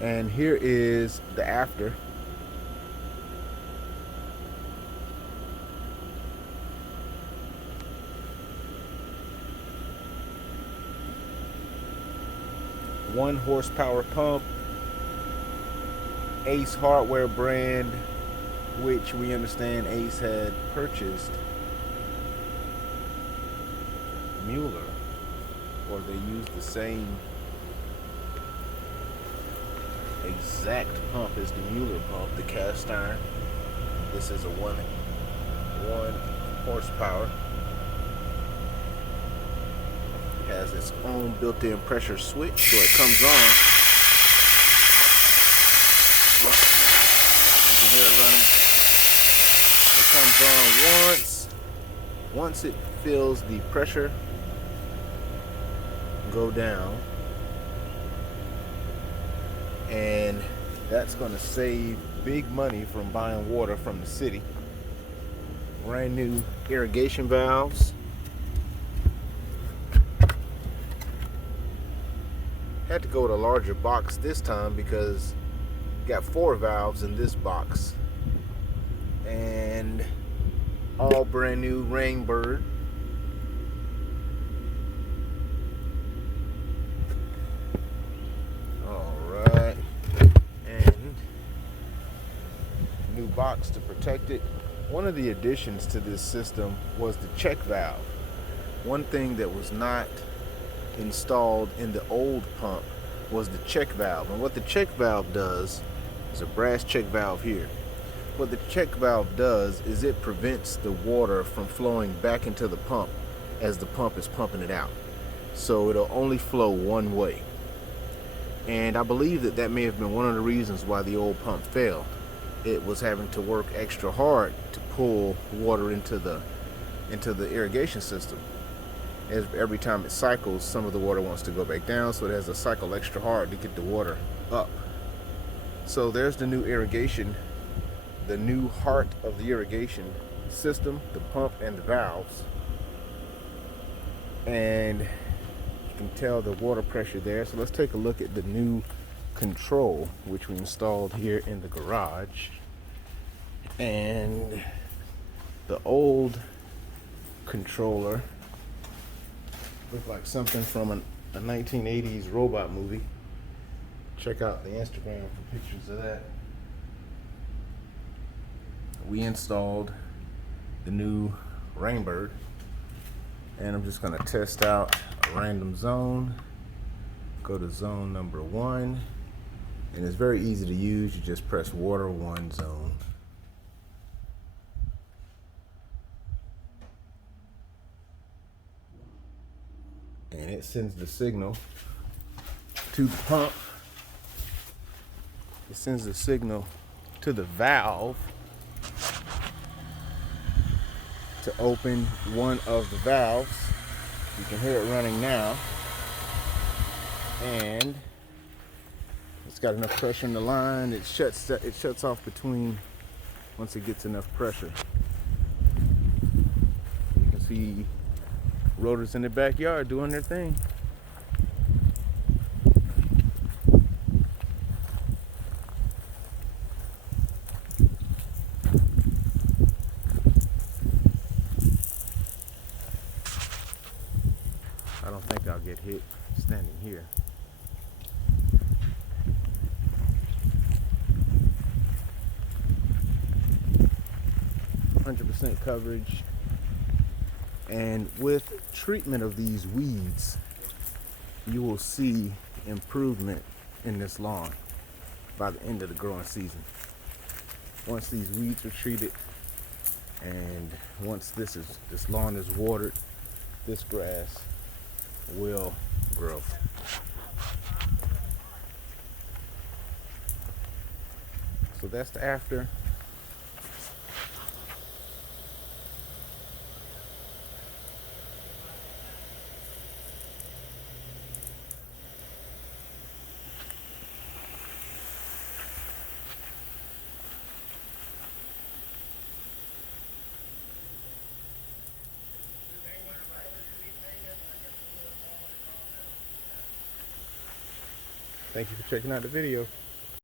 And here is the after. One horsepower pump, Ace hardware brand, which we understand Ace had purchased Mueller, or they used the same exact pump as the Mueller pump, the cast iron. This is a one horsepower. It has its own built-in pressure switch, so it comes on. You can hear it running. It comes on once it feels the pressure go down, and that's going to save big money from buying water from the city. Brand new irrigation valves. Had to go with a larger box this time because got 4 valves in this box, and all brand new Rainbird. Alright, and new box to protect it. One of the additions to this system was the check valve. One thing that was not installed in the old pump was the check valve. And what the check valve does is a brass check valve here. What the check valve does is it prevents the water from flowing back into the pump as the pump is pumping it out. So it'll only flow one way. And I believe that that may have been one of the reasons why the old pump failed. It was having to work extra hard to pull water into the irrigation system. Every time it cycles, some of the water wants to go back down, so it has to cycle extra hard to get the water up. So there's the new irrigation, the new heart of the irrigation system, the pump and the valves. And you can tell the water pressure there. So let's take a look at the new control, which we installed here in the garage. And the old controller looked like something from a 1980s robot movie. Check out the Instagram for pictures of that. We installed the new Rainbird, and I'm just going to test out a random zone. Go to zone number 1, and it's very easy to use. You just press water 1 zone. And it sends the signal to the pump. It sends the signal to the valve to open one of the valves. You can hear it running now. And it's got enough pressure in the line. It shuts off between once it gets enough pressure. You can see rotors in the backyard doing their thing. I don't think I'll get hit standing here. .100% coverage. And with treatment of these weeds, you will see improvement in this lawn by the end of the growing season. Once these weeds are treated, and once this lawn is watered, this grass will grow. So that's the after. Thank you for checking out the video.